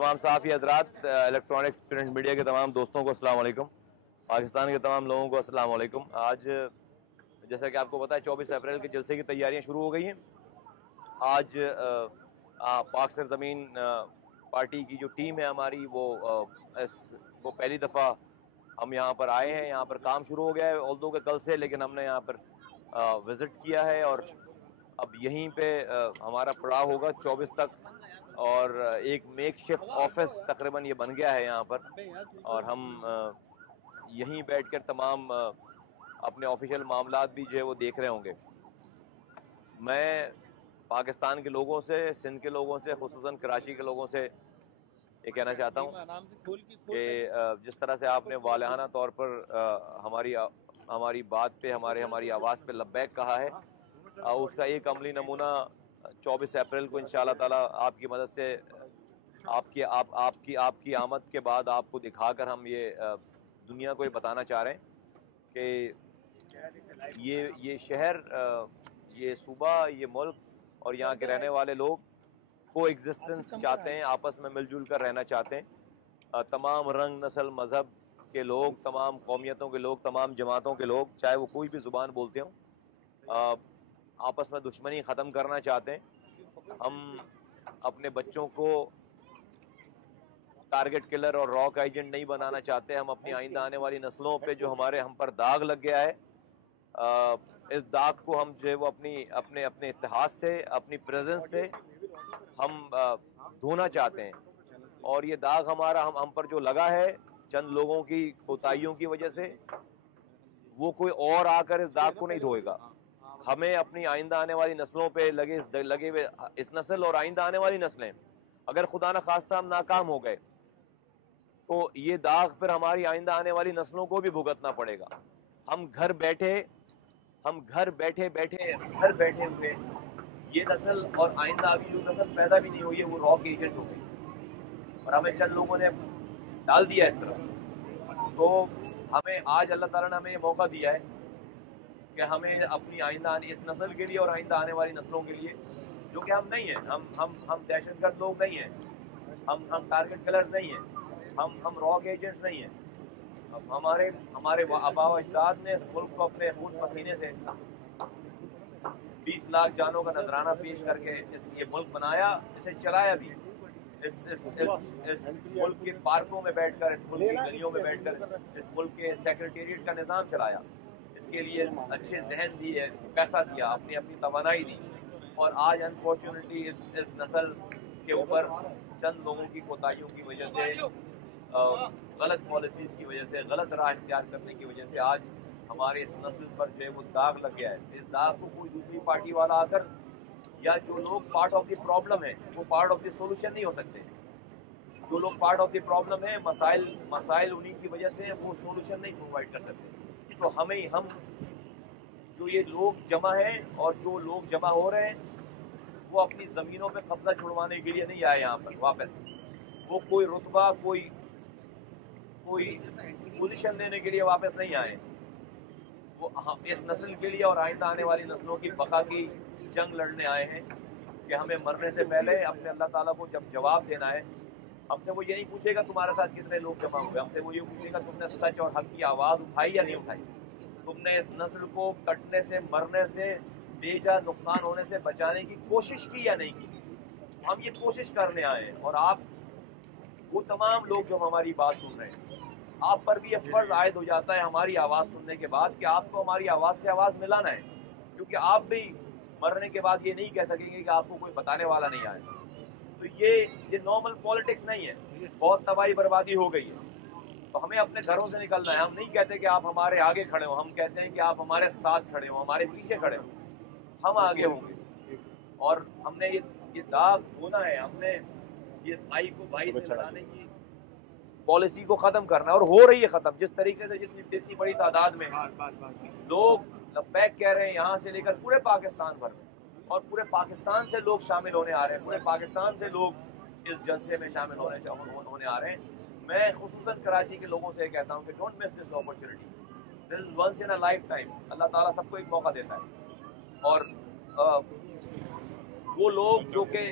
तमाम सहाफ़ी हज़रात, electronics print media के तमाम दोस्तों को अस्सलाम वालेकुम। पाकिस्तान के तमाम लोगों को अस्सलाम वालेकुम। आज जैसा कि आपको पता है 24 अप्रैल के जलसे की तैयारियां शुरू हो गई हैं। आज पाक सरज़मीन पार्टी की जो टीम है हमारी वो पहली दफ़ा हम यहाँ पर आए हैं। यहाँ पर काम शुरू हो गया है ऑल्दो के कल से, लेकिन हमने यहाँ पर विज़िट किया है और अब यहीं पे हमारा पड़ाव होगा 24 तक। और एक मेक शिफ्ट ऑफिस तकरीबन ये बन गया है यहाँ पर, और हम यहीं बैठकर तमाम अपने ऑफिशियल मामलात भी जो है वो देख रहे होंगे। मैं पाकिस्तान के लोगों से, सिंध के लोगों से, खुसूसन कराची के लोगों से ये कहना चाहता हूँ कि जिस तरह से आपने वालियाना तौर पर हमारी बात पे, हमारी आवाज़ पे लब्बैक कहा है, उसका एक अमली नमूना 24 अप्रैल को इंशाअल्लाह ताला आपकी मदद से आपकी आमद के बाद आपको दिखाकर हम ये दुनिया को ये बताना चाह रहे हैं कि ये शहर, ये सूबा, ये मुल्क और यहाँ के रहने वाले लोग को एग्जिस्टेंस चाहते हैं, आपस में मिलजुल कर रहना चाहते हैं। तमाम रंग, नस्ल, मज़हब के लोग, तमाम कौमियतों के लोग, तमाम जमातों के लोग, चाहे वो कोई भी ज़ुबान बोलते हों, आपस में दुश्मनी ख़त्म करना चाहते हैं। हम अपने बच्चों को टारगेट किलर और रॉक एजेंट नहीं बनाना चाहते। हम अपनी आइंदा आने वाली नस्लों पे जो हम पर दाग लग गया है, इस दाग को हम जो है वो अपने इतिहास से, अपनी प्रेजेंस से हम धोना चाहते हैं। और ये दाग हम पर जो लगा है चंद लोगों की कोताहियों की वजह से, वो कोई और आकर इस दाग को नहीं धोएगा। हमें अपनी आइंदा आने वाली नस्लों पे लगे हुए इस नस्ल और आइंदा आने वाली नस्लें, अगर खुदा न खास्ता हम नाकाम हो गए तो ये दाग फिर हमारी आइंदा आने वाली नस्लों को भी भुगतना पड़ेगा। हम घर बैठे हुए ये नस्ल और आइंदा अभी जो नस्ल पैदा भी नहीं हुई है वो रॉक एजेंट हो गई और हमें चंद लोगों ने डाल दिया इस तरफ। तो हमें आज अल्लाह ताला ने हमें ये मौका दिया है कि हमें अपनी आइंदा इस नस्ल के लिए और आइंदा आने वाली नस्लों के लिए, जो कि हम नहीं हैं, हम दहशतगर्द लोग नहीं हैं, हम टारगेट किलर्स नहीं हैं, हम रॉक एजेंट्स नहीं हैं। हमारे आबा अजदाद ने इस मुल्क को अपने खून पसीने से 20 लाख जानों का नजराना पेश करके ये मुल्क बनाया, इसे चलाया भी। इस मुल्क के पार्कों में बैठकर, इस मुल्क की गलियों में बैठकर, इस मुल्क के सेक्रेटेरिएट का निज़ाम चलाया। इसके लिए अच्छे जहन दिए, पैसा दिया, अपनी तवानाई दी। और आज अनफॉर्चुनेटली इस नस्ल के ऊपर चंद लोगों की कोताहियों की वजह से, गलत पॉलिसीज़ की वजह से, गलत राह इख्तियार करने की वजह से आज हमारे इस नस्ल पर जो है वो दाग लग गया है। इस दाग को कोई दूसरी पार्टी वाला आकर, या जो लोग पार्ट ऑफ द प्रॉब्लम है वो पार्ट ऑफ द सोल्यूशन नहीं हो सकते। जो लोग पार्ट ऑफ द प्रॉब्लम है, मसाइल उन्हीं की वजह से, वो सोल्यूशन नहीं प्रोवाइड कर सकते। तो हम जो ये लोग जमा हैं और जो लोग जमा हो रहे हैं, वो अपनी ज़मीनों पे कब्जा छुड़वाने के लिए नहीं आए यहाँ पर वापस। वो कोई रुतबा, कोई पोजीशन लेने के लिए वापस नहीं आए। वो इस नस्ल के लिए और आइंदा आने वाली नस्लों की बका की जंग लड़ने आए हैं कि हमें मरने से पहले अपने अल्लाह ताला को जब जवाब देना है, हमसे वो ये नहीं पूछेगा तुम्हारे साथ कितने लोग जमा हुए, हमसे वो ये पूछेगा तुमने सच और हक की आवाज़ उठाई या नहीं उठाई, तुमने इस नस्ल को कटने से, मरने से, बेजा नुकसान होने से बचाने की कोशिश की या नहीं की। हम ये कोशिश करने आए हैं। और आप वो तमाम लोग जो हमारी बात सुन रहे हैं, आप पर भी ये फर्ज आयद हो जाता है हमारी आवाज़ सुनने के बाद कि आपको हमारी आवाज़ से आवाज़ मिलाना है, क्योंकि आप भी मरने के बाद ये नहीं कह सकेंगे कि आपको कोई बताने वाला नहीं आया। तो ये नॉर्मल पॉलिटिक्स नहीं है, बहुत तबाही बर्बादी हो गई है। तो हमें अपने घरों से निकलना है। हम नहीं कहते कि आप हमारे आगे खड़े हो, हम कहते हैं कि आप हमारे साथ खड़े हो, हमारे पीछे खड़े हो, हम आगे होंगे। और हमने ये दाग होना है, हमने ये भाई को भाई से लड़ाने की पॉलिसी को ख़त्म करना है, और हो रही है ख़त्म। जिस तरीके से जितनी बड़ी तादाद में लोग लब्बैक कह रहे हैं, यहाँ से लेकर पूरे पाकिस्तान भर में, और पूरे पाकिस्तान से लोग शामिल होने आ रहे हैं, पूरे पाकिस्तान से लोग इस जलसे में शामिल होने आ रहे हैं। मैं खुसूसन कराची के लोगों से कहता हूँ कि don't miss this opportunity, this is once in a lifetime. Allah Taala सबको एक मौका देता है। और वो लोग जो कि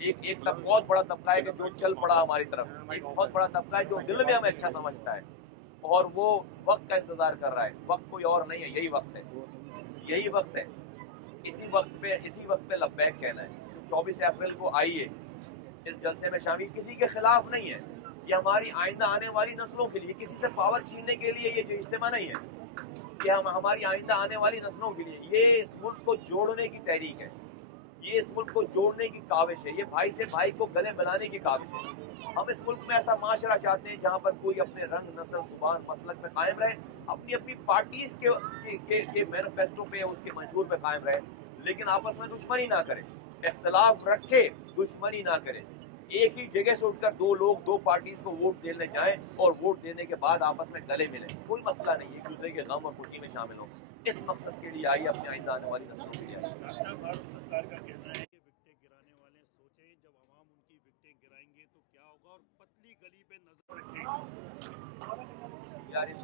एक बहुत बड़ा तबका है कि जो चल पड़ा हमारी तरफ, एक बहुत बड़ा तबका है जो दिल में हमें अच्छा समझता है और वो वक्त का इंतजार कर रहा है। वक्त कोई और नहीं है, यही वक्त है, यही वक्त है। इसी वक्त पे लब्बैक कहना है। तो 24 अप्रैल को आइए, इस जलसे में शामिल, किसी के खिलाफ नहीं है, ये हमारी आइंदा आने वाली नस्लों के लिए, किसी से पावर छीनने के लिए ये जो इज्तिमा नहीं है, ये हमारी आइंदा आने वाली नस्लों के लिए, ये इस मुल्क को जोड़ने की तहरीक है, ये इस मुल्क को जोड़ने की काविश है, ये भाई से भाई को गले मिलाने की काविश है। हम इस मुल्क में ऐसा माशरा चाहते हैं जहाँ पर कोई अपने रंग, नस्ल, जुबान, मसलक में कायम रहे, अपनी अपनी पार्टीज के मैनिफेस्टो पे, उसके मंशूर पे कायम रहे, लेकिन आपस में दुश्मनी ना करे, इख्तलाफ रखे, दुश्मनी ना करे। एक ही जगह से उठकर दो लोग दो पार्टीज को वोट देने जाएं और वोट देने के बाद आपस में गले मिलें, कोई मसला नहीं, एक दूसरे के गम और खुशी में शामिल हो। इस मकसद के लिए आइए, अपनी आइंदा आने वाली नस्लों के लिए। सरकार का कहना है कि विकटें गिराने वाले सोचें जब आवाम उनकी विकटें गिराएंगे तो क्या होगा, और पतली गली पे नजर रखें। यार इस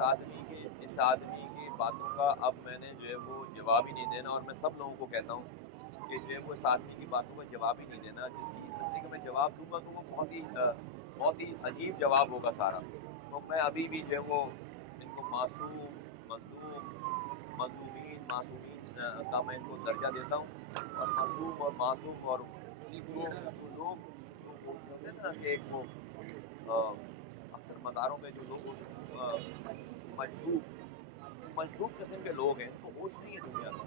आदमी की बातों का अब मैंने जो है वो जवाब ही नहीं देना, और मैं सब लोगों को कहता हूँ कि जो है वो इस आदमी की बातों का जवाब ही नहीं देना, जिसकी का मैं जवाब दूंगा तो वो बहुत ही अजीब जवाब होगा सारा। तो मैं अभी भी जो है वो इनको मासूम, मजलूम, मासूमीन का मैं इनको दर्जा देता हूँ, और मजलूम और मासूम और जो लोग होते हैं ना कि एक वो अक्सर मज़ारों में जो लोग मजबूत किस्म के लोग हैं, तो होश नहीं है दुनिया का।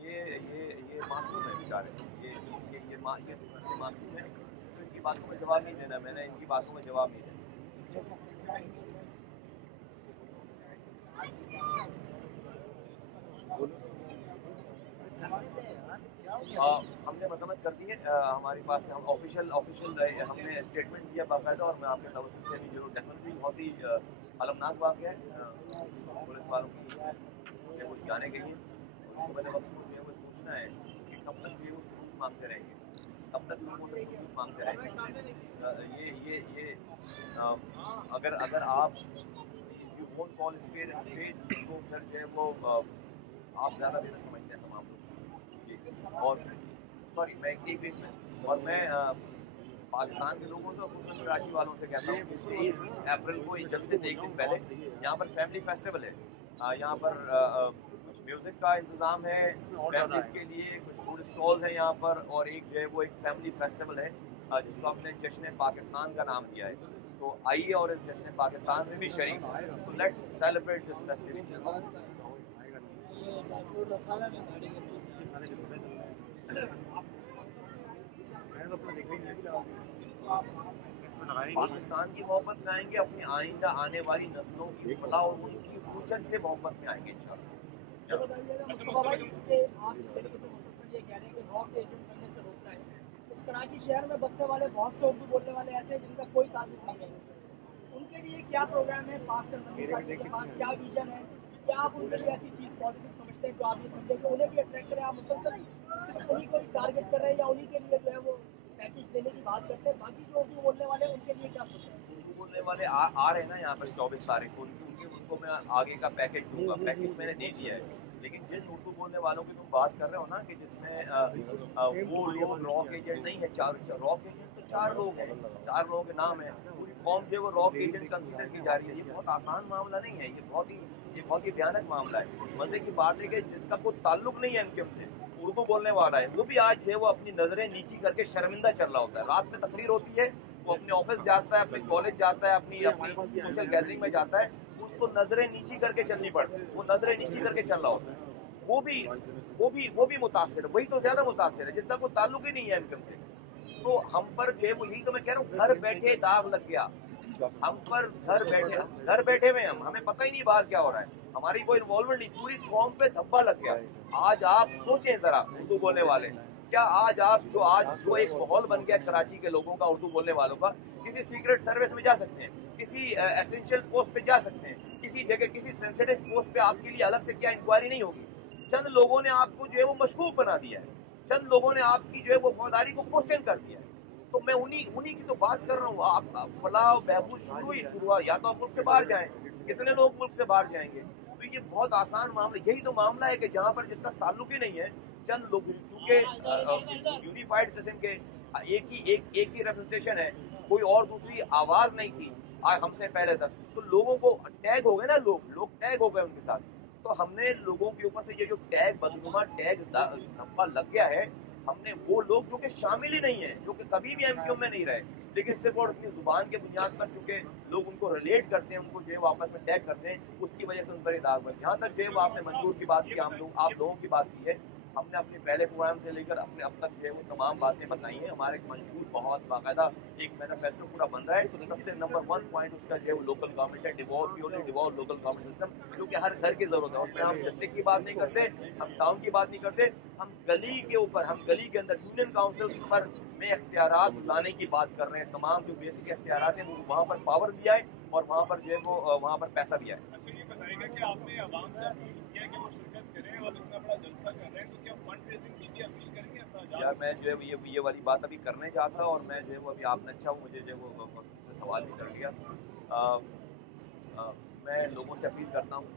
ये मासूम है बेचारे, ये मासूम है, तो इनकी बातों का जवाब नहीं देना, मैंने इनकी बातों का जवाब नहीं देना। हमने मजम्मत कर दी है, हमारे पास हम ऑफिशियल हमने स्टेटमेंट दिया बाकायदा, और मैं आपके तवज्जो से भी जो डेफिनेटली बहुत ही अलमनाक वाक़या है पुलिस वालों की कुछ जाने के लिए। उसको पहले वक्त को जो है वो सोचना है कि कब तक ये वो सबूत मांगते रहेंगे, कब तक लोगों से सबूत मांगते रहेंगे। ये अगर आप if you won't call spade तो फिर जो है वो आप ज़्यादा बेहतर समझते हैं तमाम लोग। और सॉरी, मैं एक मिनट, और मैं पाकिस्तान के लोगों से और खुसूसन कराची वालों से कहता हूँ कि 23 अप्रैल को जब से एक दिन पहले यहाँ पर फैमिली फेस्टिवल है, यहाँ पर कुछ म्यूज़िक का इंतज़ाम है फैमिलीज़ के लिए, कुछ फूड स्टॉल है यहाँ पर, और एक जो है वो एक फैमिली फेस्टिवल है जिसको हमने जश्न पाकिस्तान का नाम दिया है। तो आइए और इस जश्न पाकिस्तान में भी शरीक, तो let's celebrate this festival. Pakistan की मोहब्बत में आएंगे, अपनी आइंदा आने वाली नस्लों की फलाह और उनकी फ्यूचर से मोहब्बत में आएंगे इंशाल्लाह। कराची शहर में बसने वाले बहुत से उर्दू बोलने वाले ऐसे हैं जिनका कोई ताल्लुक नहीं है, उनके लिए क्या प्रोग्राम है, पाक सरकार के पास क्या विजन है, क्या आप उनके लिए ऐसी चीज़ पॉजिटिव समझते हैं जो आप ये समझे कि उन्हें भी अट्रैक्ट करें? आप मुसलसल सिर्फ उन्हीं को टारगेट कर रहे हैं या उन्हीं के लिए जो है वो पैकेज देने की बात करते हैं, बाकी जो उर्दू बोलने वाले हैं उनके लिए क्या सोचते हैं? उर्दू बोलने वाले आ रहे हैं ना यहाँ पर 24 तारीख को, उनको मैं आगे का पैकेज दूंगा, पैकेज मैंने दे दिया है। लेकिन जिन उर्दू बोलने वालों की तुम बात कर रहे हो ना कि जिसमें वो लोग रॉक एजेंट नहीं है, रॉक एजेंट तो 4 लोग हैं, 4 लोगों के नाम है, पूरी कौम जो है वो रॉक एजेंट कंसिडर की जा रही है। ये बहुत आसान मामला नहीं है, ये बहुत ही भयानक मामला है। मजे की बात है कि जिसका कोई ताल्लुक नहीं है एमक्यूएम से, उर्दू बोलने वाला है, वो भी आज जो है वो अपनी नजरें नीची करके शर्मिंदा चल रहा होता है। रात में तकरीर होती है, वो अपने ऑफिस जाता है, अपने कॉलेज जाता है, अपनी सोशल गैदरिंग में जाता है, उसको नजरें नीची करके चलनी पड़ती है, वो नजरें नीची करके चल रहा होता है। वो भी मुतासिर है, वही तो ज्यादा मुतासिर है जिसका कोई ताल्लुक ही नहीं है एमक्यूएम से। तो हम पर जो है वो, यही तो मैं कह रहा हूँ, घर बैठे दाग लग गया हम पर, घर बैठे हुए हमें पता ही नहीं बाहर क्या हो रहा है, हमारी कोई इन्वॉल्वमेंट नहीं, पूरी कौम पे धब्बा लग गया। आज आप सोचें जरा, उर्दू बोलने वाले, क्या आज जो एक माहौल बन गया कराची के लोगों का, उर्दू बोलने वालों का, किसी सीक्रेट सर्विस में जा सकते हैं, किसी एसेंशियल पोस्ट पे जा सकते हैं, किसी जगह किसी सेंसिटिव पोस्ट पे आपके लिए अलग से क्या इंक्वायरी नहीं होगी। चंद लोगों ने आपको जो है वो मशकूक बना दिया है, चंद लोगों ने आपकी जो है वो फौजदारी को क्वेश्चन कर दिया है। तो मैं उन्हीं की तो बात कर रहा हूँ। आपका फलाह बहबूद शुरू हुआ, या तो आप मुल्क से बाहर जाएं, कितने लोग मुल्क से बाहर जाएंगे? तो ये बहुत आसान मामला, यही तो मामला है कि जहाँ पर जिसका ताल्लुक ही नहीं है, चंद लोग चूँकि यूनिफाइड किस्म के एक ही रेप्रेजेंटेशन है, कोई और दूसरी आवाज नहीं थी आज हमसे पहले तक, तो लोगों को टैग हो गए ना, लोग टैग हो गए उनके साथ। तो हमने लोगों के ऊपर से ये जो टैग बदनुमा टैग धब्बा लग गया है, हमने वो लोग जो कि शामिल ही नहीं है, जो कि कभी भी एमक्यू में नहीं रहे, लेकिन सिर्फ और अपनी जुबान के बुनियाद पर चूंकि लोग उनको रिलेट करते हैं, उनको जो है वो आपस में टैग करते हैं, उसकी वजह से उन पर दाग बन। जहाँ तक जो है वो आपने मंशूर की बात की, आप लोगों की बात की है, हमने अपने पहले प्रोग्राम से लेकर अपने अब तक जो है वो तमाम बातें बताई हैं। हमारे एक मंशूर बहुत बाकायदा एक मैनिफेस्टो पूरा बन रहा है, तो सबसे नंबर 1 पॉइंट उसका जो है वो लोकल गवर्नमेंट है, purely devolve local government system, जो कि हर घर की जरूरत है। उसमें हम डिस्ट्रिक्ट की बात नहीं करते, हम टाउन की बात नहीं करते, हम गली के ऊपर, हम गली के अंदर यूनियन काउंसिल पर में इख्तियारात लाने की बात कर रहे हैं। तमाम जो बेसिक इख्तियारात हैं वो वहाँ पर पावर दिया है और वहाँ पर जो है वो वहाँ पर पैसा दिया है। अच्छा, ये बताइएगा कि आपने आवाम से अपील किया कि वो शिरकत करें और इतना बड़ा जलसा कर रहे हैं, तो क्या फंड रेजिंग की भी अपील करेंगे? यार मैं जो है ये वाली बात अभी करने चाहता, और मैं जो है वो अभी आपने अच्छा वो मुझे जो है वो मुझसे सवाल भी कर लिया। मैं लोगों से अपील करता हूँ,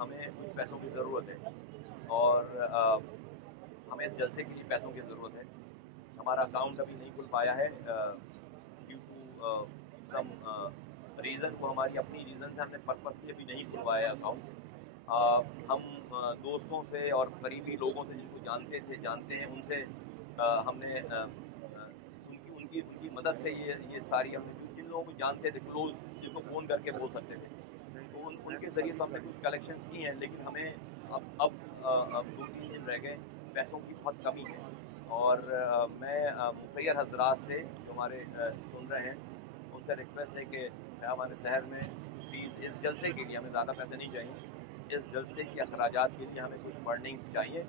हमें कुछ पैसों की ज़रूरत है और हमें इस जलसे के लिए पैसों की ज़रूरत है। हमारा अकाउंट अभी नहीं खुल पाया है ड्यू टू सम रीज़न, वो हमारी अपनी रीज़न से हमने पर्पसली अभी नहीं खुलवाया अकाउंट। हम दोस्तों से और करीबी लोगों से जिनको जानते हैं उनसे हमने उनकी मदद से ये सारी हमने जिन लोगों को जानते थे क्लोज, जिनको फ़ोन करके बोल सकते थे, तो उनके ज़रिए तो हमने कुछ कलेक्शंस की हैं, लेकिन हमें अब 2-3 दिन रह गए, पैसों की बहुत कमी है। और मैं मुखैर हजरात से जो हमारे सुन रहे हैं उनसे रिक्वेस्ट है कि हमारे शहर में प्लीज़ इस जलसे के लिए हमें ज़्यादा पैसे नहीं चाहिए, इस जलसे के अखराजात के लिए हमें कुछ फंडिंग्स चाहिए।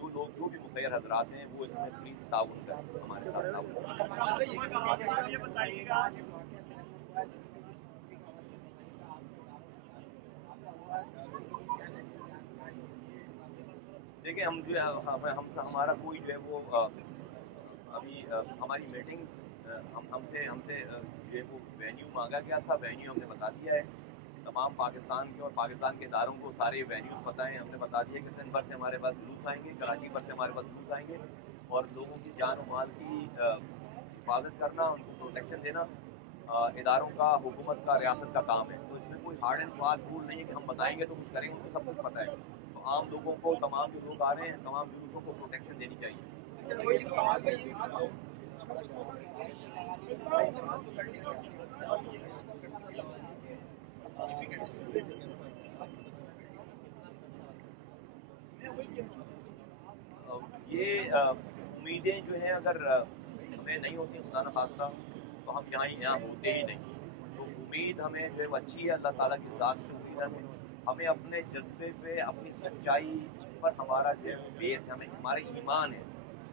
तो जो भी मुखैर हजरात हैं वो इसमें प्लीज़ ताउन करें, हमारे साथ ताउन। ये बताइएगा देखिए, हम जो है हमारा कोई जो है वो अभी हमारी मीटिंग्स हमसे जो है वो वेन्यू मांगा गया था, वेन्यू हमने बता दिया है। तमाम पाकिस्तान के और पाकिस्तान के इदारों को सारे वेन्यूज़ पता हैं, हमने बता दिया कि सिंध भर से हमारे पास जुलूस आएंगे, कराची भर से हमारे पास जुलूस आएंगे, और लोगों की जान और माल की हिफाजत करना, उनको प्रोटेक्शन देना इदारों का, हुकूमत का, रियासत का काम है। तो इसमें कोई हार्ड एंड फास्ट रूल नहीं है कि हम बताएंगे तो कुछ करेंगे, उनको सब कुछ पता है। तो आम लोगों को, तमाम जो लोग आ रहे हैं, तमाम जुलूसों को प्रोटेक्शन देनी चाहिए। ये उम्मीदें जो हैं अगर हमें नहीं होती खुदा न खास्ता, तो हम यहाँ होते ही नहीं। तो उम्मीद हमें जो है वो अच्छी है, अल्लाह ताला की ज़ात से उम्मीद है। हमें अपने जज्बे पे, अपनी सच्चाई पर हमारा जो है बेस है, हमें हमारे ईमान है,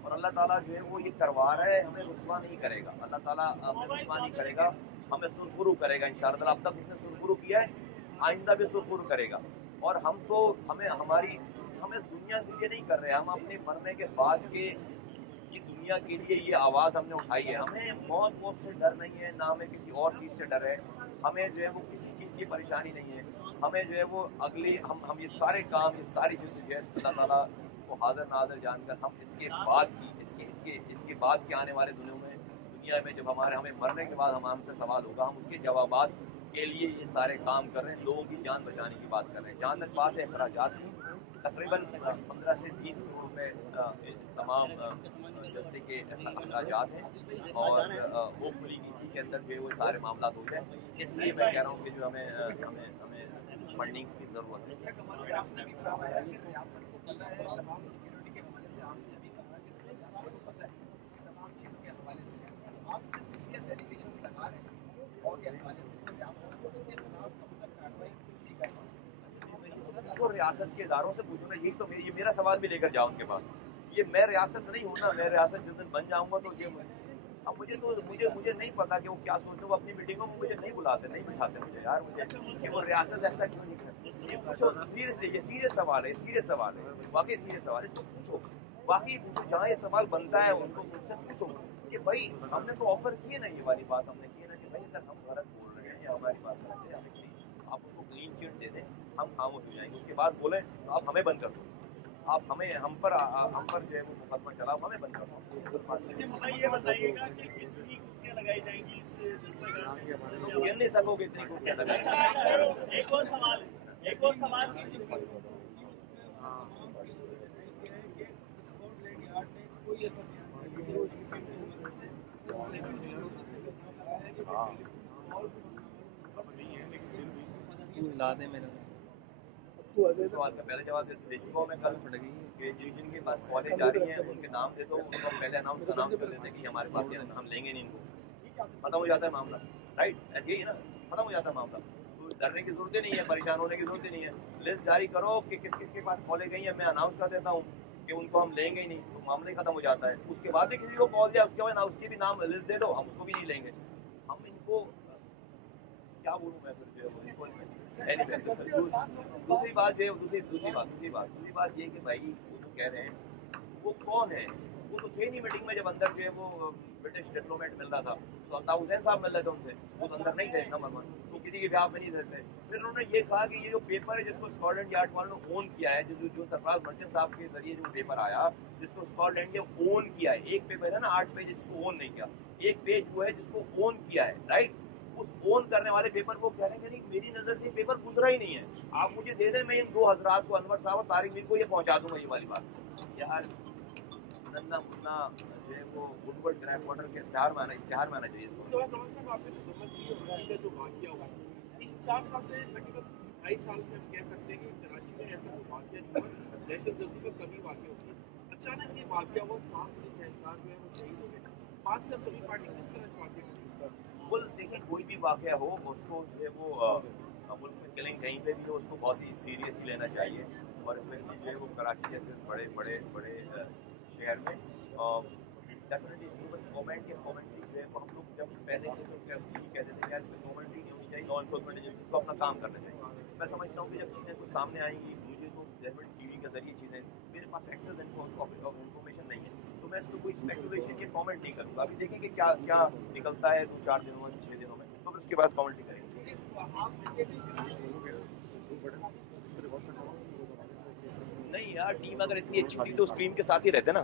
और अल्लाह ताला जो है वो ये करवा रहा है, हमें रुस्वा नहीं करेगा। अल्लाह ताला हमें रुस्वा नहीं करेगा, हमें सुरखुरू करेगा इंशाअल्लाह ताला। अब तक उसने सुरखुरू किया है, आइंदा भी सुरखुरू करेगा। और हम तो हम इस दुनिया के लिए नहीं कर रहे, हम अपने मरने के बाद के ये दुनिया के लिए ये आवाज़ हमने उठाई है। हमें मौत से डर नहीं है, ना हमें किसी और चीज़ से डर है, हमें जो है वो किसी चीज़ की परेशानी नहीं है। हमें जो है वो अगली हम ये सारे काम, ये सारी जद्दोजहद अल्लाह ताला को हाज़िर नाज़िर जानकर हम इसके बाद के आने वाले दुनिया में जब हमें मरने के बाद हमसे सवाल होगा, हम उसके जवाबात के लिए ये सारे काम कर रहे हैं, लोगों की जान बचाने की बात कर रहे हैं। जहाँ तक बात है अखराजात की, तकरीबन 15 से 20 करोड़ रुपये इस तमाम जलसे के अखराजात हैं, और होपफुली इसी के अंदर जो है वो सारे मामला हो जाए। इसलिए मैं कह रहा हूँ कि जो हमें फंडिंग की ज़रूरत है। पूछो रियासत के इदारों से पूछो ना, यही तो ये मेरा सवाल भी लेकर जाओ उनके पास। ये मैं रियासत नहीं हूँ ना, मैं रियासत जिस दिन बन जाऊँगा तो ये अब मुझे नहीं पता कि वो क्या सोचते, वो अपनी मीटिंगों में मुझे नहीं बुलाते, नहीं बिठाते मुझे यार, मुझे कि वो रियासत ऐसा क्यों नहीं करती। ये पूछो सीरियसली, ये सीरियस सवाल है, सीरियस सवाल है, वाकई सीरियस सवाल है। इसको पूछो, वाकई पूछो, जहाँ ये सवाल बनता है उनको मुझसे पूछो कि भाई हमने तो ऑफर किए ना, ये वाली बात हमने की है ना कि भाई अगर हम गलत बोल रहे हैं या हमारी बात गलत है, आप उनको क्लीन चिट दे दें, हम खामोश हो जाएंगे। उसके बाद बोलें आप हमें बंद कर दो, आप हमें हम पर जो है वो मुकदमा चलाओ, हमें बंद करो। ये बताइएगा कि कितनी कुर्सियां लगाई जाएंगी इस गिन नहीं सकोगे इतनी कुर्सियां लगाई। एक और सवाल ला दे मेरा सवाल का पहले जवाब दे चुका हूँ मैं कल कि जिनके पास कॉलेज जा रही हैं उनके नाम दे दो, उनको पहले अनाउंस कर देते कि हमारे पास ये हम लेंगे नहीं इनको, खत्म हो जाता है मामला। राइट, ऐसे ही है ना, खत्म हो जाता है मामला। तो डरने की जरूरत ही नहीं है, परेशान होने की जरूरत ही नहीं है। लिस्ट जारी करो कि किस किस के पास कॉलेज गई है, मैं अनाउंस कर देता हूँ कि उनको हम लेंगे ही नहीं, तो मामला ही खत्म हो जाता है। उसके बाद भी किसी को कॉल दिया उसके बाद ना उसकी भी नाम लिस्ट दे दो, हम उसको भी नहीं लेंगे। हम इनको क्या बोलूँ मैं फिर जो है दूसरी बात ये कि भाई वो तो कह रहे हैं वो कौन है, वो तो थे नहीं मीटिंग में जब अंदर जो है वो ब्रिटिश डिप्लोमेट मिल रहा था, तो अल्ताफ हुसैन साहब मिल रहे थे उनसे, वो तो अंदर नहीं थे नंबर 1, तो किसी के ब्याह में नहीं रहते। फिर उन्होंने ये कहा कि ये जो पेपर है जिसको स्कॉटलैंड यार्ड वालों ने ओन किया है, जो सरफराज मर्चेंट साहब के जरिए जो पेपर आया जिसको स्कॉटलैंड ने ओन किया है, एक पेपर है ना 8 पेज जिसको ओन नहीं किया, एक पेज वो है जिसको ओन किया है। राइट, उस ओन करने वाले पेपर को कह रहे हैं नहीं मेरी नजर से पेपर गुजरा ही नहीं है, आप मुझे दे दें, मैं इन 2 हजरात को अनवर साहब और तारिक मीर को ये पहुंचा दूंगा। ये वाली बात यार नन्ना मुन्ना जो है वो वुडवर्ड ग्रैंड वाटर के इश्तिहार में आना चाहिए इसको। जो वाकया हुआ 3-4 साल से तकरीबन 2.5 साल से हम कह सकते हैं कि कराची में ऐसा कोई वाकया नहीं हुआ, दहशतगर्दी का कभी वाकया होती है, अचानक ये वाकया हुआ, 7 पुलिस एहलकार जो है वो शहीद हो गए। पाक से सभी पार्टी किस तरह से वाकया कुल देखिए कोई भी वाकया हो उसको जो है वो मुल्क में किलिंग कहीं पे भी हो उसको बहुत ही सीरियसली लेना चाहिए, और स्पेशली जो है वो कराची जैसे बड़े शहर में डेफिनेटली इसके ऊपर कमेंट्री जो है वो हम लोग जब पहले तो यही कहते थे यार इसमें कमेंट्री नहीं होनी चाहिए, लॉ एनफोर्समेंट एजेंसी को अपना काम करना चाहिए। मैं समझता हूँ कि जब चीज़ें कुछ सामने आएंगी, मुझे तो डेफिनेटली टीवी के जरिए चीज़ें, मेरे पास एक्सेस इन्फॉर्मेशन नहीं है, तो मैं इसको कोई स्पेकुलेशन या कमेंट नहीं करूँगा। अभी देखेंगे क्या क्या निकलता है 2-4 दिनों में 6 दिनों में, तो फिर उसके बाद कमेंट करेंगे। नहीं यार टीम अगर इतनी अच्छी थी तो उस टीम के साथ ही रहते ना।